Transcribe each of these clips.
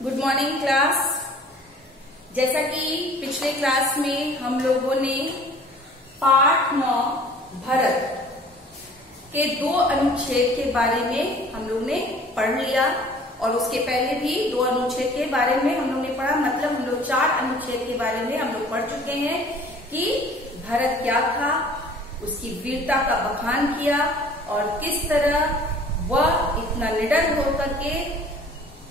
Good morning class. जैसा कि पिछले क्लास में हम लोगों ने पाठ 9 भरत के 2 अनुच्छेद के बारे में हम लोग ने पढ़ लिया और उसके पहले भी 2 अनुच्छेद के बारे में हम लोग ने पढ़ा। मतलब हम लोग 4 अनुच्छेद के बारे में हम लोग पढ़ चुके हैं कि भरत क्या था, उसकी वीरता का बखान किया और किस तरह वह इतना निडर होकर के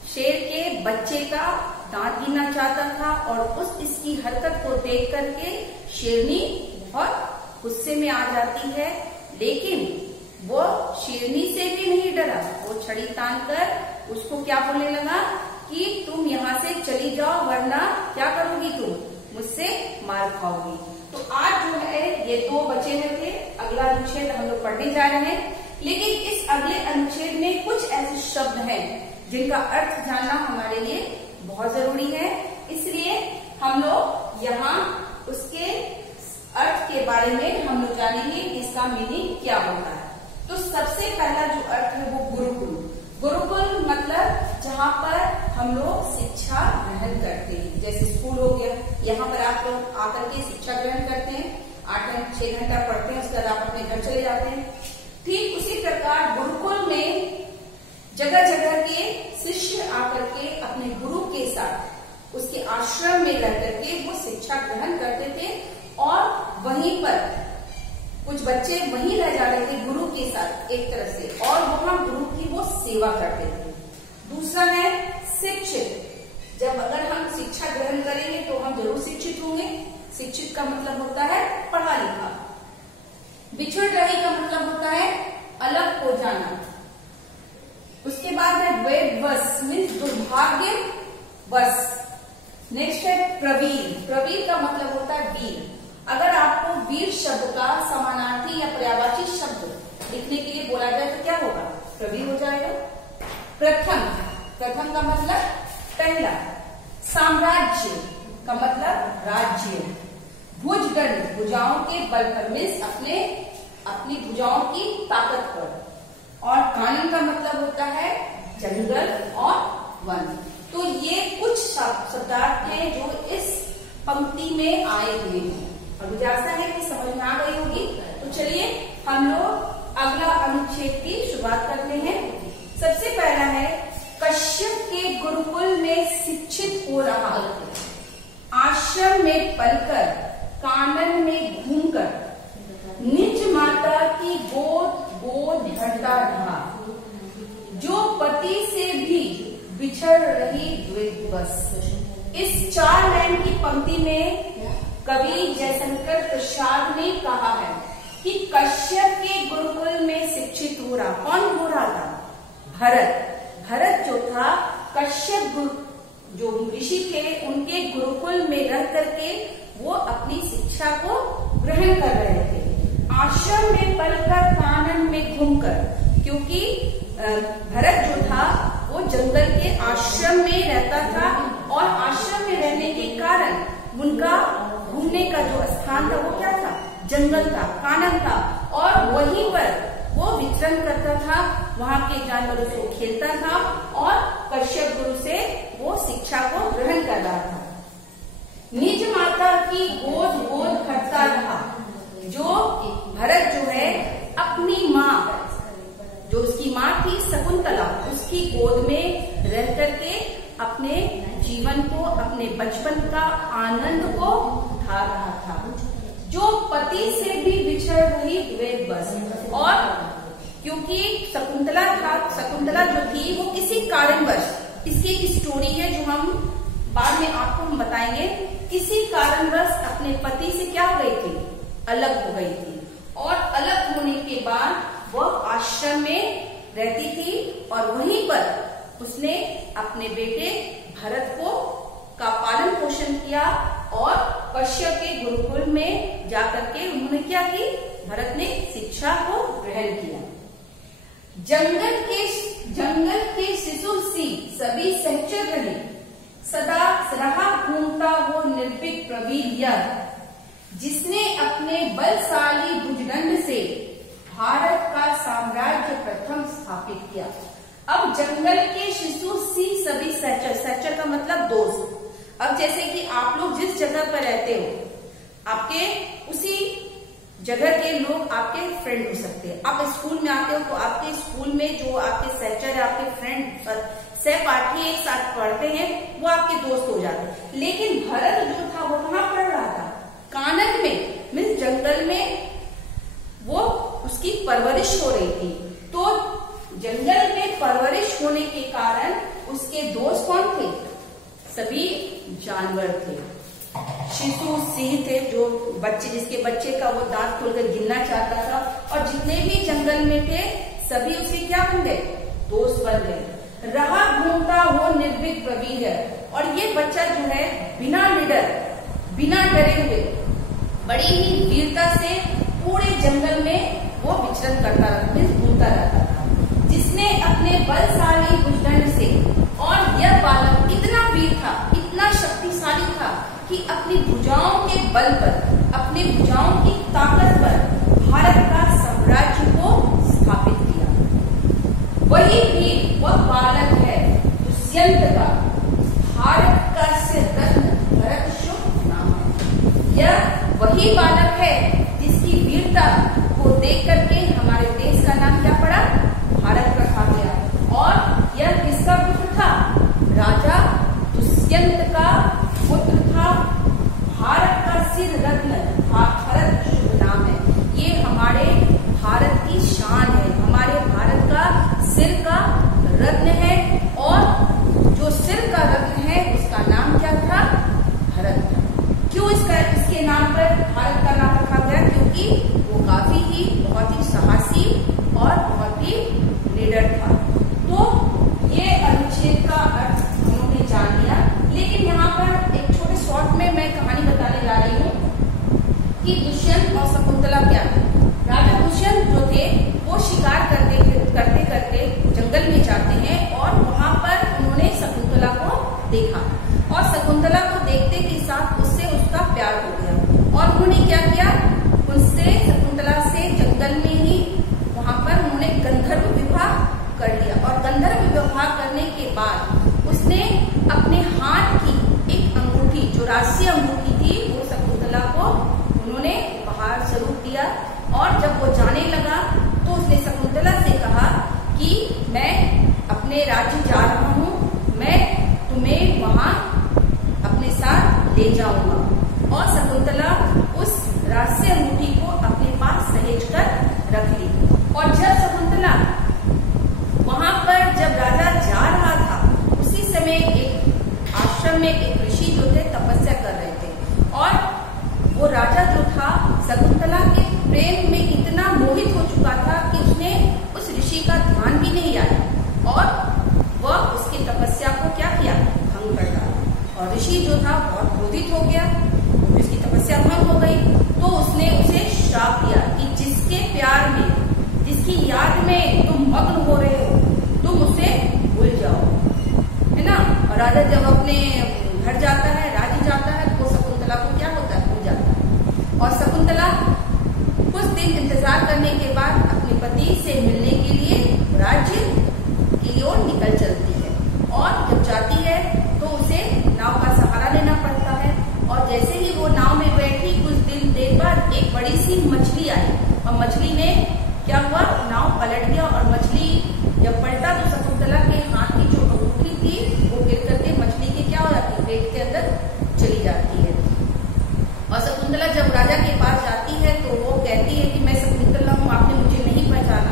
शेर के बच्चे का दांत गिनना चाहता था और इसकी हरकत को देख करके शेरनी बहुत गुस्से में आ जाती है। लेकिन वो शेरनी से भी नहीं डरा, वो छड़ी तान कर उसको क्या बोलने लगा कि तुम यहाँ से चली जाओ वरना क्या करोगी, तुम मुझसे मार खाओगी। तो आज जो है ये 2 बचे हुए थे। अगला अनुच्छेद हम लोग पढ़ने जा रहे हैं, लेकिन इस अगले अनुच्छेद में कुछ ऐसे शब्द हैं जिनका अर्थ जानना हमारे लिए बहुत जरूरी है। इसलिए हम लोग यहाँ उसके अर्थ के बारे में हम लोग जानेंगे कि इसका मीनिंग क्या होता है। तो सबसे पहला जो अर्थ है वो गुरुकुल। गुरुकुल मतलब जहाँ पर हम लोग शिक्षा ग्रहण करते हैं, जैसे स्कूल हो गया, यहाँ पर आप लोग आकर के शिक्षा ग्रहण करते हैं, 8-6 घंटा पढ़ते हैं, उसके बाद आप अपने घर चले जाते हैं। ठीक उसी प्रकार गुरुकुल में जगह जगह के शिष्य आकर के अपने गुरु के साथ उसके आश्रम में रह करके वो शिक्षा ग्रहण करते थे और वहीं पर कुछ बच्चे वहीं रह जाते थे गुरु के साथ एक तरह से, और वहां गुरु की वो सेवा करते थे। दूसरा है शिक्षित। जब अगर हम शिक्षा ग्रहण करेंगे तो हम जरूर शिक्षित होंगे। शिक्षित का मतलब होता है पढ़ा लिखा। बिछड़ रही का मतलब होता है अलग हो जाना। उसके बाद है वेदवश मीन्स दुर्भाग्य वश। नेक्स्ट है प्रवीर। प्रवीर का मतलब होता है वीर। अगर आपको वीर शब्द का समानार्थी या पर्यायवाची शब्द लिखने के लिए बोला जाए तो क्या होगा, प्रवीर हो जाएगा। प्रथम, प्रथम का मतलब पहला। साम्राज्य का मतलब राज्य। भुजदंड, भुजाओं के बल पर मीन्स अपनी भुजाओं की ताकत पर। और कानन का मतलब होता है जंगल और वन। तो ये कुछ शब्दार्थ हैं जो इस पंक्ति में आए हुए हैं और मुझे आशा है कि समझ में आ गई होगी। तो चलिए हम लोग अगला अनुच्छेद की शुरुआत करते हैं। सबसे पहला है कश्यप के गुरुकुल में शिक्षित हो रहा, आश्रम में पलकर, कानन में घूमकर, निज माता की गोद भरता रहा, जो पति से भी बिछड़ रही द्विवश। इस 4 लाइन की पंक्ति में कवि जयशंकर प्रसाद ने कहा है कि कश्यप के गुरुकुल में शिक्षित हो रहा। कौन हो रहा था? भरत। भरत जो था कश्यप जो ऋषि थे उनके गुरुकुल में रह करके वो अपनी शिक्षा को ग्रहण कर रहे थे। आश्रम में पलकर, कानन में घूमकर, क्योंकि भरत जो था वो जंगल के आश्रम में रहता था और आश्रम में रहने के कारण उनका घूमने का जो स्थान था वो क्या था? जंगल था, कानन था, और वहीं पर वो विचरण करता था, वहां के जानवरों से खेलता था और कश्यप गुरु से वो शिक्षा को ग्रहण कर रहा था। निज माता की गोद भरता रहा। जो भरत जो है अपनी माँ, जो उसकी माँ थी शकुंतला, उसकी गोद में रह करके अपने जीवन को, अपने बचपन का आनंद को उठा रहा था। जो पति से भी बिछड़ रही द्वैतवश, और क्योंकि शकुंतला जो थी वो किसी कारणवश, इसकी एक स्टोरी है जो हम बाद में आपको बताएंगे, किसी कारणवश अपने पति से क्या हो गई थी? अलग हो गई थी। और अलग होने के बाद वह आश्रम में रहती थी और वहीं पर उसने अपने बेटे भरत का पालन पोषण किया और कश्यप के गुरुकुल में जाकर के उन्होंने क्या की? भरत ने शिक्षा को ग्रहण किया। जंगल के शिशु सी सभी सहचर रहे, सदा रहा घूमता वो निर्भीक प्रवीर यह, जिसने अपने बलशाली भुजदंड से भारत का साम्राज्य प्रथम स्थापित किया। अब जंगल के शिशु सी सभी सहचर, सहचर का मतलब दोस्त। अब जैसे कि आप लोग जिस जगह पर रहते हो, आपके उसी जगह के लोग आपके फ्रेंड हो सकते हैं। आप स्कूल में आते हो तो आपके स्कूल में जो आपके सहचर है, आपके फ्रेंड सहपाठी एक साथ पढ़ते हैं, वो आपके दोस्त हो जाते हैं। लेकिन भरत जो था वो कहाँ पढ़ रहा था? कानन में, मीन्स जंगल में वो उसकी परवरिश हो रही थी। तो जंगल में परवरिश होने के कारण उसके दोस्त कौन थे? सभी जानवर थे। शिशु सिंह थे, जो बच्चे, जिसके बच्चे का वो दांत खोलकर गिनना चाहता था, और जितने भी जंगल में थे सभी उसके क्या बन गए? दोस्त बन गए। रहा घूमता वो निर्भीक प्रवीर है, और ये बच्चा जो है बिना निडर, बिना डरे हुए, बड़ी ही वीरता से पूरे जंगल में वो विचरण करता रहता, घूमता रहता था। जिसने अपने बलशाली भुजदंड से, और यह बालक इतना वीर था, इतना शक्तिशाली था कि अपनी भुजाओं के बल पर, अपनी भुजाओं की ताकत पर भारत का साम्राज्य को स्थापित किया। वही वीर वह बालक है दुष्यंत का, भारत का सिर रत्न भरत शुभ नाम है। यह वही बालक है जिसकी वीरता को देख करके हमारे देश का नाम क्या पड़ा? भारत रखा गया। और यह किसका पुत्र था? राजा दुष्यंत का पुत्र था। भारत का सिर रत्न, भारत शुभ नाम है। ये हमारे भारत की शान है, हमारे भारत का सिर का रत्न है। और जो सिर का रत्न है उसका नाम क्या था? भरत। क्यों इसके नाम पर भारत का नाम रखा गया? क्योंकि वो काफी ही बहुत ही साहसी और बहुत ही निडर था। तो ये अनुच्छेद का अर्थ हम लोग ने जान लिया। लेकिन यहाँ पर एक छोटे शॉर्ट में मैं कहानी बताने जा रही हूँ कि दुष्यंत और शकुंतला क्या थे। राजा दुष्यंत जो थे वो शिकार करते करते जंगल में जाते हैं, और वहां पर उन्होंने शकुंतला को देखा, और शकुंतला को देखते के साथ उससे उसका प्यार हो गया। और उन्होंने क्या किया? उनसे, शकुंतला से जंगल में ही वहां पर उन्होंने गंधर्व विवाह कर लिया। और गंधर्व विवाह करने के बाद उसने अपने हाथ की एक अंगूठी, जो राष्ट्रीय अंगूठी थी, वो शकुंतला को उन्होंने उपहार स्वरूप दिया। और जब वो जाने लगा तो उसने शकुंतला से कहा कि मैं अपने राज्य जा रहा हूँ, मैं तुम्हें वहां अपने साथ ले जाऊंगा। और शकुंतला उस राष्ट्रीय अंगूठी को अपने पास सहेज कर रख ली। और जब शकुंतला वहां पर, जब राजा जा रहा था, उसी समय एक आश्रम में एक ऋषि जो थे तपस्या कर रहे थे। और वो राजा जो था शकुंतला के प्रेम में इतना मोहित हो चुका था कि उसने उस ऋषि का ध्यान भी नहीं आया, और वह उसकी तपस्या को क्या किया? भंग कर डाला। और ऋषि जो था बहुत क्रोधित हो गया, उसकी तपस्या भंग हो गई। तो उसने उसे श्राप दिया कि जिसके प्यार में, जिसकी याद में तुम मग्न हो रहे हो, तुम उसे भूल जाओ, है ना। और राजा जब अपने घर जाता है, राज्य जाता है, तो शकुंतला को क्या होता है? भूल जाता है। और शकुंतला कुछ दिन इंतजार करने के बाद अपने पति से मिलने के लिए राज्य की ओर निकल चलती है। और जब जाती है तो उसे नाव का सहारा लेना पड़ता है। और जैसे ही वो नाव में बैठी, कुछ देर बाद एक बड़ी सी मछली आई, और मछली ने क्या हुआ? नाव पलट गया। और मछली जब पलटा तो शकुंतला के हाथ की जो अंगूठी थी वो गिर करके मछली के क्या हो जाती है? पेट के अंदर चली जाती है। और शकुंतला जब राजा के पास जाती है तो वो कहती है कि मैं शकुंतला हूँ, आपने मुझे नहीं पहचाना।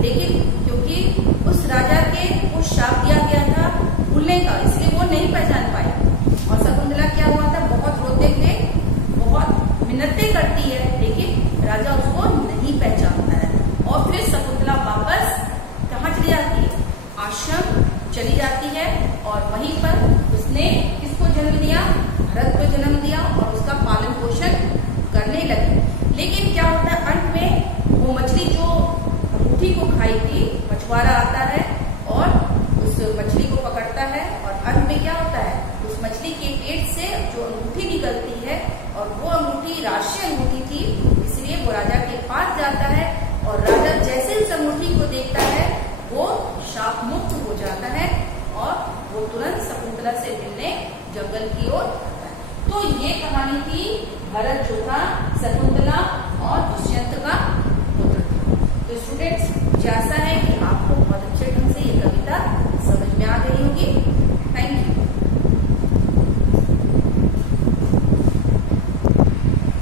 लेकिन क्योंकि उस राजा के को श्राप दिया गया था भूलने का, इसलिए वो नहीं पहचान पाई। और शकुंतला क्या हुआ था? बहुत रोते हुए, बहुत मिन्नतें करती है, लेकिन राजा उसको नहीं पहचानता है। और फिर शकुंतला वापस कहाँ चली जाती है? आश्रम चली जाती है। और वहीं पर उसने किसको जन्म दिया? भरत को जन्म दिया, और उसका पालन पोषण करने लगी। लेकिन क्या होता है? अंत में वो मछली जो अंगूठी को खाई थी, मछुआरा आता है और उस मछली को पकड़ता है, और अंत में क्या होता है? उस मछली के पेट से जो अंगूठी निकलती है, और वो अंगूठी राष्ट्रीय अंगूठी थी, इसलिए वो राजा के पास जाता है। और राजा जैसे उस अंगूठी को देखता है वो शाप मुक्त जाता है और वो तुरंत शकुंतला से मिलने जंगल की ओर आता है। तो ये कहानी थी भरत जो था शकुंतला और दुष्यंत का पुत्र था। तो स्टूडेंट्स मुझे आशा